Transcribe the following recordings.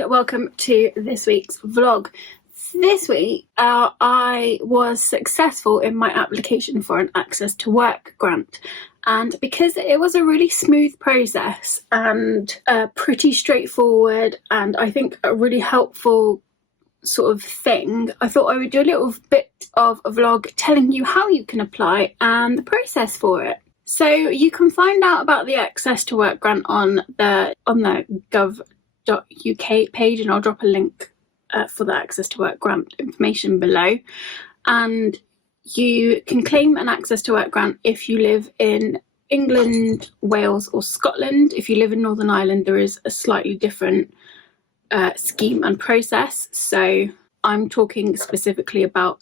and welcome to this week's vlog. This week I was successful in my application for an Access to Work grant, and because it was a really smooth process and pretty straightforward and I think a really helpful sort of thing, I thought I would do a little bit of a vlog telling you how you can apply and the process for it. So you can find out about the Access to Work grant on the gov.uk page, and I'll drop a link for the Access to Work grant information below. And you can claim an Access to Work grant if you live in England, Wales or Scotland. If you live in Northern Ireland, there is a slightly different scheme and process. So I'm talking specifically about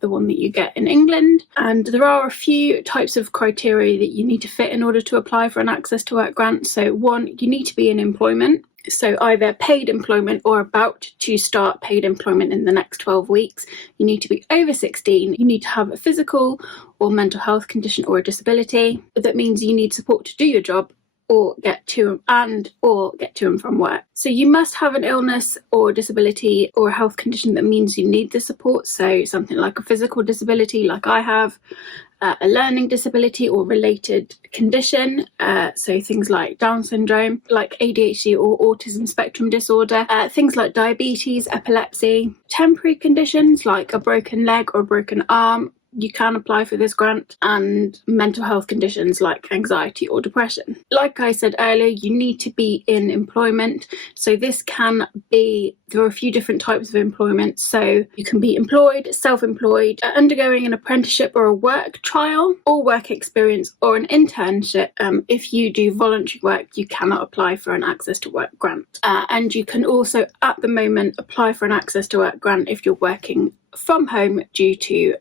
the one that you get in England, and there are a few types of criteria that you need to fit in order to apply for an Access to Work grant. So one, you need to be in employment, so either paid employment or about to start paid employment in the next 12 weeks. You need to be over 16. You need to have a physical or mental health condition or a disability. That means you need support to do your job or get to and from work. So you must have an illness or disability or a health condition that means you need the support. So something like a physical disability like I have, a learning disability or related condition, so things like Down syndrome, like ADHD or autism spectrum disorder, things like diabetes, epilepsy, temporary conditions like a broken leg or a broken arm. You can apply for this grant, and mental health conditions like anxiety or depression. Like I said earlier, you need to be in employment. So this can be, there are a few different types of employment. So you can be employed, self-employed, undergoing an apprenticeship or a work trial or work experience or an internship. If you do voluntary work, you cannot apply for an Access to Work grant. And you can also at the moment apply for an Access to Work grant if you're working from home due to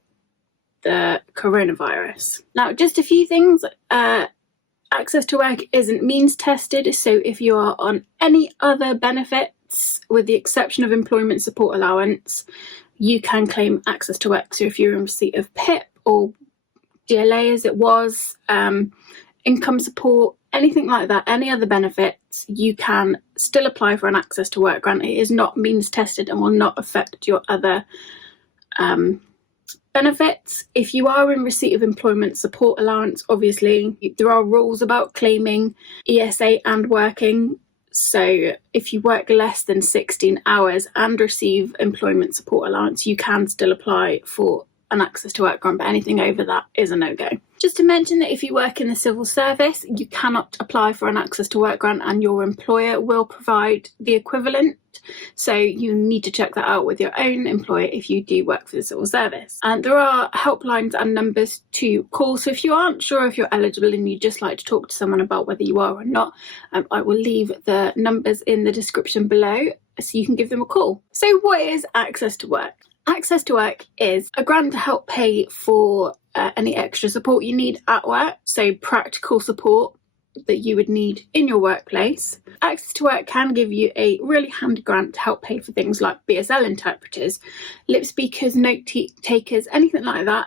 the coronavirus. Now, just a few things. Access to Work isn't means tested, so if you are on any other benefits, with the exception of employment support allowance, you can claim Access to Work. So if you're in receipt of PIP or DLA as it was, income support, anything like that, any other benefits, you can still apply for an Access to Work grant. It is not means tested and will not affect your other benefits. If you are in receipt of employment support allowance, obviously there are rules about claiming ESA and working. So if you work less than 16 hours and receive employment support allowance, you can still apply for an Access to Work grant, but anything over that is a no-go. Just to mention that if you work in the civil service, you cannot apply for an Access to Work grant and your employer will provide the equivalent. So you need to check that out with your own employer if you do work for the civil service. And there are helplines and numbers to call. So if you aren't sure if you're eligible and you'd just like to talk to someone about whether you are or not, I will leave the numbers in the description below so you can give them a call. So what is Access to Work? Access to Work is a grant to help pay for any extra support you need at work, so practical support that you would need in your workplace. Access to Work can give you a really handy grant to help pay for things like BSL interpreters, lip speakers, note takers, anything like that.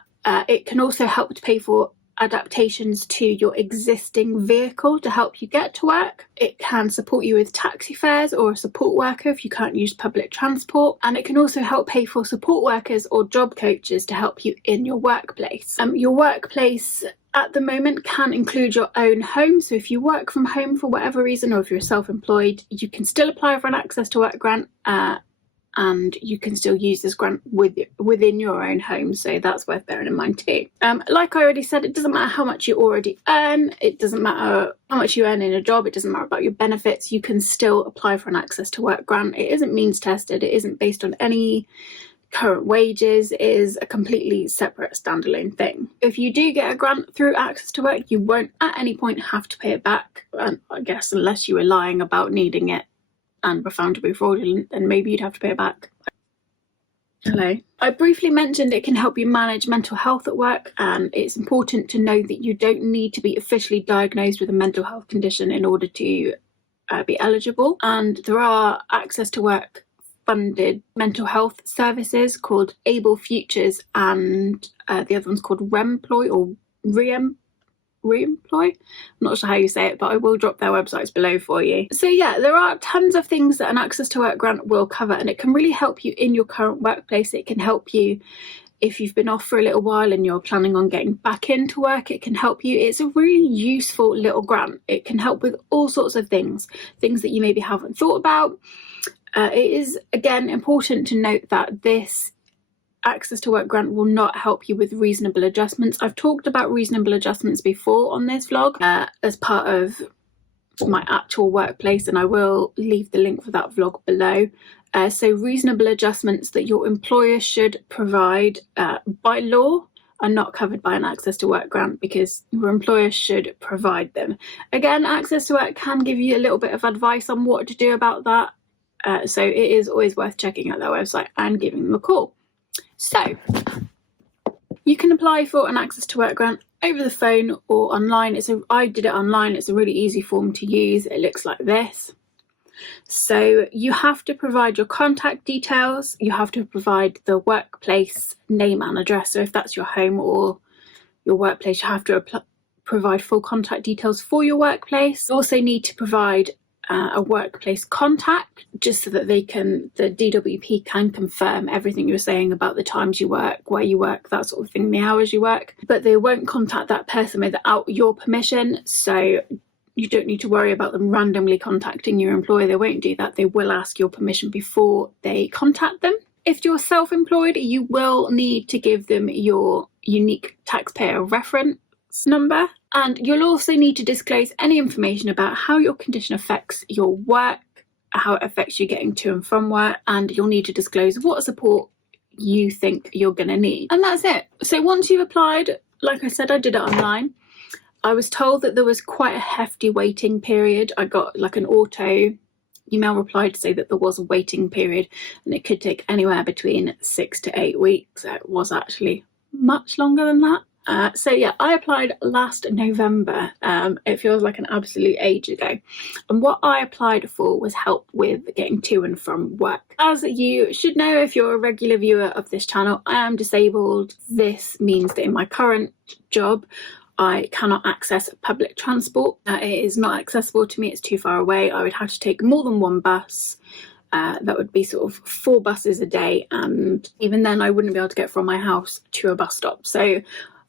It can also help to pay for adaptations to your existing vehicle to help you get to work. It can support you with taxi fares or a support worker if you can't use public transport, and it can also help pay for support workers or job coaches to help you in your workplace. Your workplace at the moment can include your own home, so if you work from home for whatever reason, or if you're self-employed, you can still apply for an Access to Work grant, and you can still use this grant within your own home, so that's worth bearing in mind too. Like I already said, it doesn't matter how much you already earn, it doesn't matter how much you earn in a job, it doesn't matter about your benefits, you can still apply for an Access to Work grant. It isn't means tested, it isn't based on any current wages, it is a completely separate standalone thing. If you do get a grant through Access to Work, you won't at any point have to pay it back, I guess unless you were lying about needing it and were found to be fraudulent, then maybe you'd have to pay it back. Hello. I briefly mentioned it can help you manage mental health at work, and it's important to know that you don't need to be officially diagnosed with a mental health condition in order to be eligible. And there are Access to Work funded mental health services called Able Futures, and the other one's called Remploy or Reemploy. I'm not sure how you say it, but I will drop their websites below for you. So yeah, there are tons of things that an Access to Work grant will cover, and it can really help you in your current workplace. It can help you if you've been off for a little while and you're planning on getting back into work. It can help you. It's a really useful little grant. It can help with all sorts of things that you maybe haven't thought about. It is, again, important to note that this Access to Work grant will not help you with reasonable adjustments. I've talked about reasonable adjustments before on this vlog as part of my actual workplace, and I will leave the link for that vlog below. So reasonable adjustments that your employer should provide by law are not covered by an Access to Work grant, because your employer should provide them. Again, Access to Work can give you a little bit of advice on what to do about that. So it is always worth checking out their website and giving them a call. So you can apply for an Access to Work grant over the phone or online. I did it online. It's a really easy form to use. It looks like this. So you have to provide your contact details. You have to provide the workplace name and address. So if that's your home or your workplace, you have to provide full contact details for your workplace. You also need to provide a workplace contact, just so that the DWP can confirm everything you're saying about the times you work, where you work, that sort of thing, the hours you work. But they won't contact that person without your permission. So you don't need to worry about them randomly contacting your employer. They won't do that. They will ask your permission before they contact them. If you're self-employed, you will need to give them your unique taxpayer reference number, and you'll also need to disclose any information about how your condition affects your work, how it affects you getting to and from work, and you'll need to disclose what support you think you're going to need. And that's it. So once you've applied, like I said, I did it online. I was told that there was quite a hefty waiting period. I got like an auto email reply to say that there was a waiting period, and it could take anywhere between 6 to 8 weeks. It was actually much longer than that. So yeah, I applied last November. It feels like an absolute age ago. And what I applied for was help with getting to and from work. As you should know, if you're a regular viewer of this channel, I am disabled. This means that in my current job, I cannot access public transport. It is not accessible to me. It's too far away. I would have to take more than one bus. That would be sort of 4 buses a day. And even then, I wouldn't be able to get from my house to a bus stop. So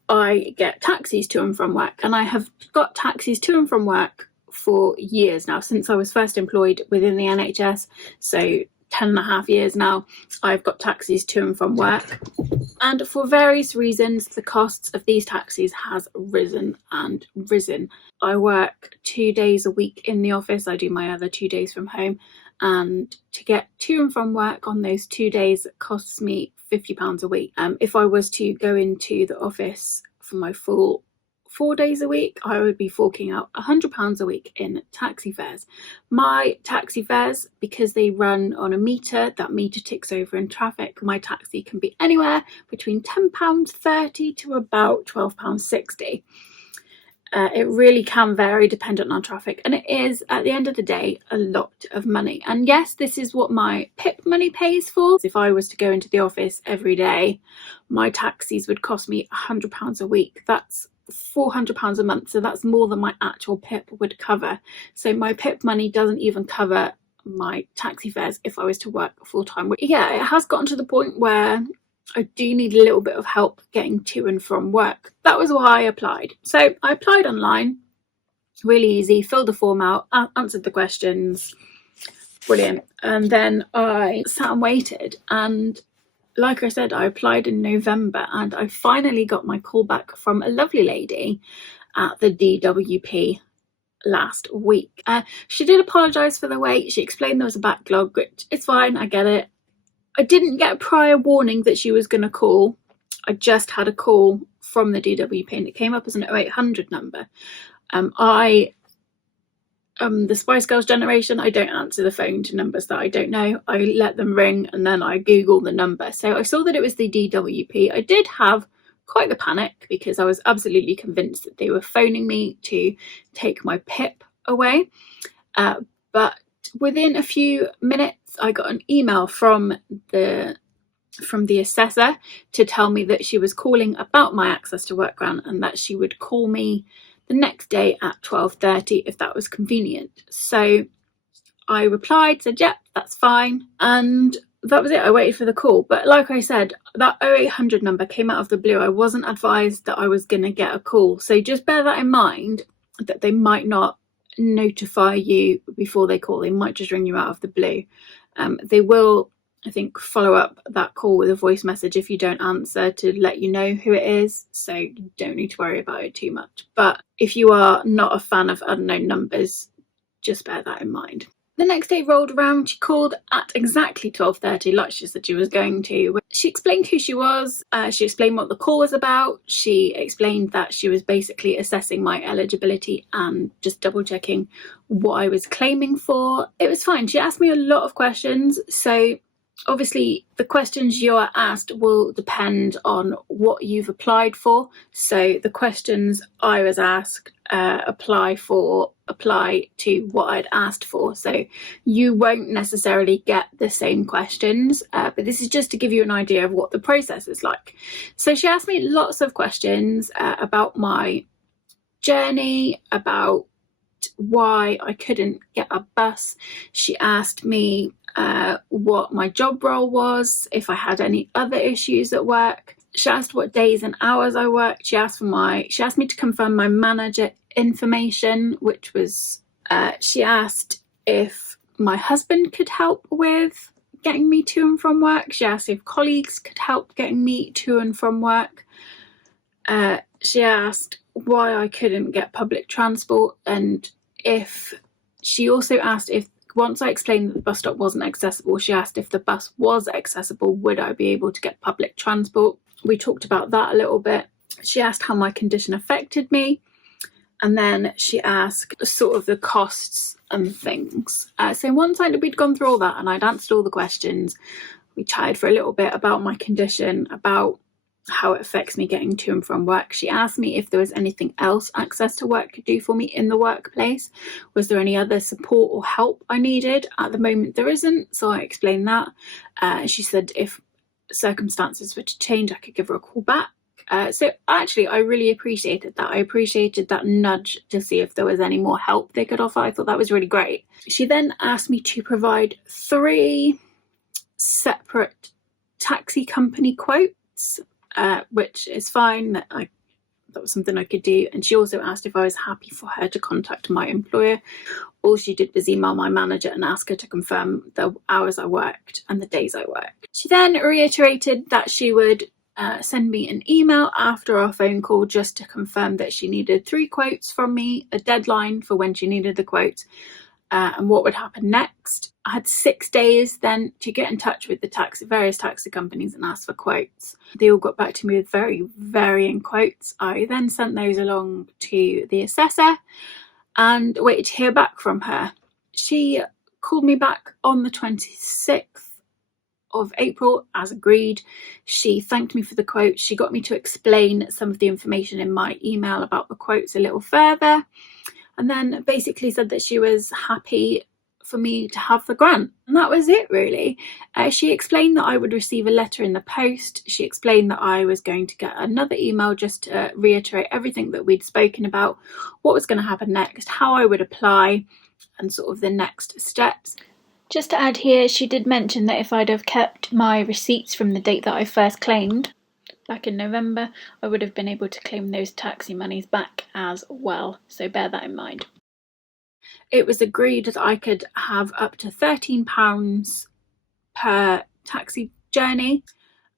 I get taxis to and from work. And I have got taxis to and from work for years now, since I was first employed within the NHS. So 10.5 years now, I've got taxis to and from work. And for various reasons, the costs of these taxis has risen and risen. I work 2 days a week in the office. I do my other 2 days from home. And to get to and from work on those 2 days, it costs me £50 a week. If I was to go into the office for my full 4 days a week, I would be forking out £100 a week in taxi fares. My taxi fares, because they run on a meter, that meter ticks over in traffic. My taxi can be anywhere between £10.30 to about £12.60. It really can vary dependent on traffic, and it is, at the end of the day, a lot of money. And yes, this is what my PIP money pays for. If I was to go into the office every day, my taxis would cost me £100 a week. That's £400 a month, so that's more than my actual PIP would cover. So my PIP money doesn't even cover my taxi fares if I was to work full-time. Yeah, it has gotten to the point where I do need a little bit of help getting to and from work. That was why I applied. So I applied online, really easy, filled the form out, answered the questions, brilliant. And then I sat and waited, and like I said, I applied in November, and I finally got my call back from a lovely lady at the DWP last week. She did apologise for the wait. She explained there was a backlog, which is fine, I get it. I didn't get a prior warning that she was going to call. I just had a call from the DWP, and it came up as an 0800 number. The Spice Girls generation, I don't answer the phone to numbers that I don't know. I let them ring, and then I Google the number. So I saw that it was the DWP. I did have quite the panic, because I was absolutely convinced that they were phoning me to take my PIP away. But within a few minutes, I got an email from the assessor to tell me that she was calling about my Access to Work grant, and that she would call me the next day at 12:30 if that was convenient. So I replied, said, yep, that's fine. And that was it. I waited for the call. But like I said, that 0800 number came out of the blue. I wasn't advised that I was going to get a call. So just bear that in mind, that they might not notify you before they call. They might just ring you out of the blue. They will, I think, follow up that call with a voice message if you don't answer to let you know who it is. So you don't need to worry about it too much. But if you are not a fan of unknown numbers, just bear that in mind. The next day rolled around. She called at exactly 12:30, like she said she was going to. She explained who she was. She explained what the call was about. She explained that she was basically assessing my eligibility and just double checking what I was claiming for. It was fine. She asked me a lot of questions. So obviously the questions you are asked will depend on what you've applied for. So the questions I was asked apply to what I'd asked for. So you won't necessarily get the same questions, but this is just to give you an idea of what the process is like. So she asked me lots of questions about my journey, about why I couldn't get a bus. She asked me what my job role was, if I had any other issues at work. She asked what days and hours I worked. She asked me to confirm my manager information, which was she asked if my husband could help with getting me to and from work. She asked if colleagues could help getting me to and from work. She asked why I couldn't get public transport, and she also asked if, once I explained that the bus stop wasn't accessible, she asked if the bus was accessible, would I be able to get public transport? We talked about that a little bit. She asked how my condition affected me, and then she asked sort of the costs and things. So once we'd gone through all that and I'd answered all the questions, we chatted for a little bit about my condition, about how it affects me getting to and from work. She asked me if there was anything else Access to Work could do for me in the workplace. Was there any other support or help I needed? At the moment there isn't, so I explained that. She said if circumstances were to change I could give her a call back. So actually I really appreciated that. I appreciated that nudge to see if there was any more help they could offer. I thought that was really great. She then asked me to provide 3 separate taxi company quotes, which is fine. That was something I could do. And she also asked if I was happy for her to contact my employer. All she did was email my manager and ask her to confirm the hours I worked and the days I worked. She then reiterated that she would send me an email after our phone call just to confirm that she needed 3 quotes from me, a deadline for when she needed the quotes, and what would happen next. I had 6 days then to get in touch with the various taxi companies and ask for quotes. They all got back to me with very varying quotes. I then sent those along to the assessor and waited to hear back from her. She called me back on the 26th of April as agreed. She thanked me for the quotes. She got me to explain some of the information in my email about the quotes a little further, and then basically said that she was happy for me to have the grant. And that was it really. She explained that I would receive a letter in the post. She explained that I was going to get another email just to reiterate everything that we'd spoken about, what was going to happen next, how I would apply, and sort of the next steps. Just to add here, she did mention that if I'd have kept my receipts from the date that I first claimed, back in November, I would have been able to claim those taxi monies back as well. So bear that in mind. It was agreed that I could have up to £13 per taxi journey.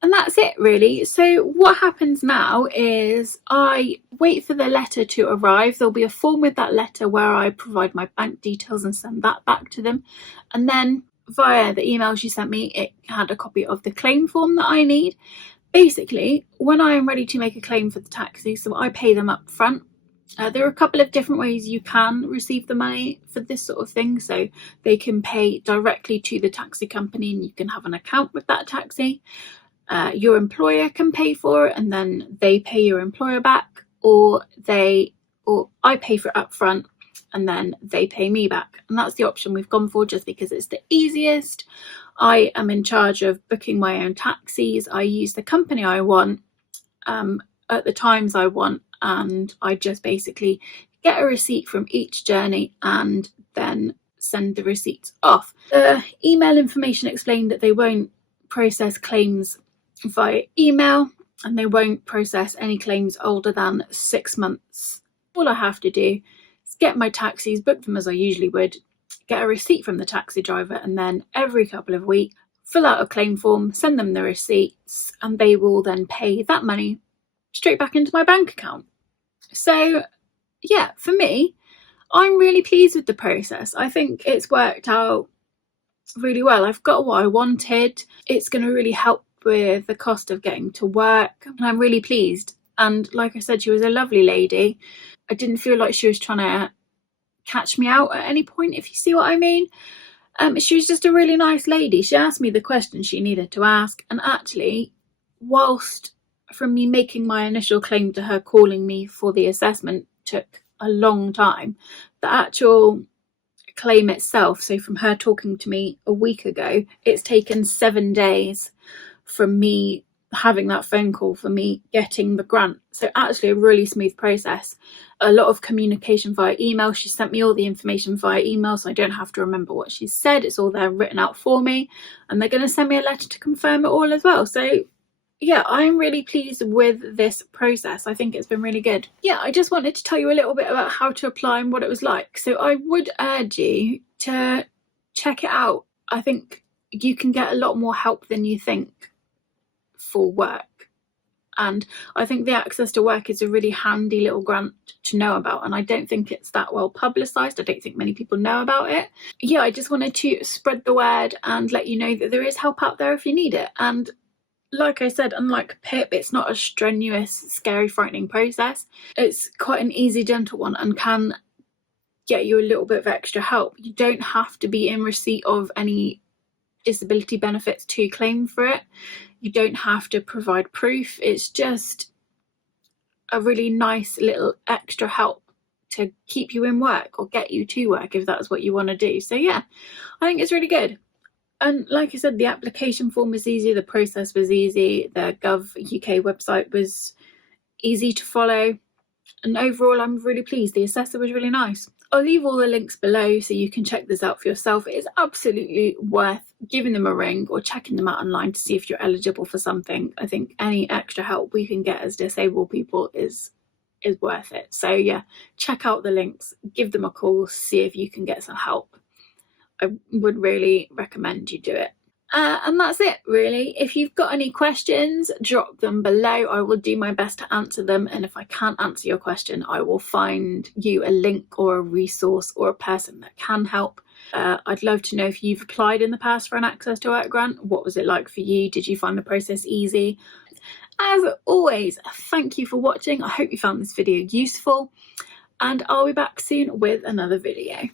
And that's it really. So what happens now is I wait for the letter to arrive. There'll be a form with that letter where I provide my bank details and send that back to them. And then via the email she sent me, it had a copy of the claim form that I need. Basically, when I am ready to make a claim for the taxi, so I pay them up front. There are a couple of different ways you can receive the money for this sort of thing. So they can pay directly to the taxi company and you can have an account with that taxi. Your employer can pay for it and then they pay your employer back, or I pay for it up front and then they pay me back. And that's the option we've gone for just because it's the easiest. I am in charge of booking my own taxis. I use the company I want. at the times I want, and I just basically get a receipt from each journey and then send the receipts off. The email information explained that they won't process claims via email, and they won't process any claims older than 6 months. All I have to do is get my taxis, book them as I usually would, get a receipt from the taxi driver, and then every couple of weeks fill out a claim form, send them the receipts, and they will then pay that money straight back into my bank account. So yeah, for me, I'm really pleased with the process. I think it's worked out really well. I've got what I wanted. It's going to really help with the cost of getting to work, and I'm really pleased. And like I said, she was a lovely lady. I didn't feel like she was trying to catch me out at any point, if you see what I mean. She was just a really nice lady. She asked me the questions she needed to ask, and actually, whilst from me making my initial claim to her calling me for the assessment took a long time, the actual claim itself, so from her talking to me a week ago, it's taken 7 days from me having that phone call for me getting the grant. So actually a really smooth process. A lot of communication via email. She sent me all the information via email, so I don't have to remember what she said. It's all there written out for me, and they're going to send me a letter to confirm it all as well. So yeah, I'm really pleased with this process. I think it's been really good. Yeah, I just wanted to tell you a little bit about how to apply and what it was like. So I would urge you to check it out. I think you can get a lot more help than you think for work. And I think the Access to Work is a really handy little grant to know about, and I don't think it's that well publicised. I don't think many people know about it. Yeah, I just wanted to spread the word and let you know that there is help out there if you need it. And like I said, unlike PIP, it's not a strenuous, scary, frightening process. It's quite an easy, gentle one and can get you a little bit of extra help. You don't have to be in receipt of any disability benefits to claim for it. You don't have to provide proof. It's just a really nice little extra help to keep you in work or get you to work if that's what you want to do. So yeah, I think it's really good. And like I said, the application form was easy, the process was easy, the Gov UK website was easy to follow, and overall I'm really pleased. The assessor was really nice. I'll leave all the links below so you can check this out for yourself. It is absolutely worth giving them a ring or checking them out online to see if you're eligible for something. I think any extra help we can get as disabled people is worth it. So yeah, check out the links, give them a call, see if you can get some help. I would really recommend you do it. And that's it, really. If you've got any questions, drop them below. I will do my best to answer them. And if I can't answer your question, I will find you a link or a resource or a person that can help. I'd love to know if you've applied in the past for an Access to Work grant. What was it like for you? Did you find the process easy? As always, thank you for watching. I hope you found this video useful, and I'll be back soon with another video.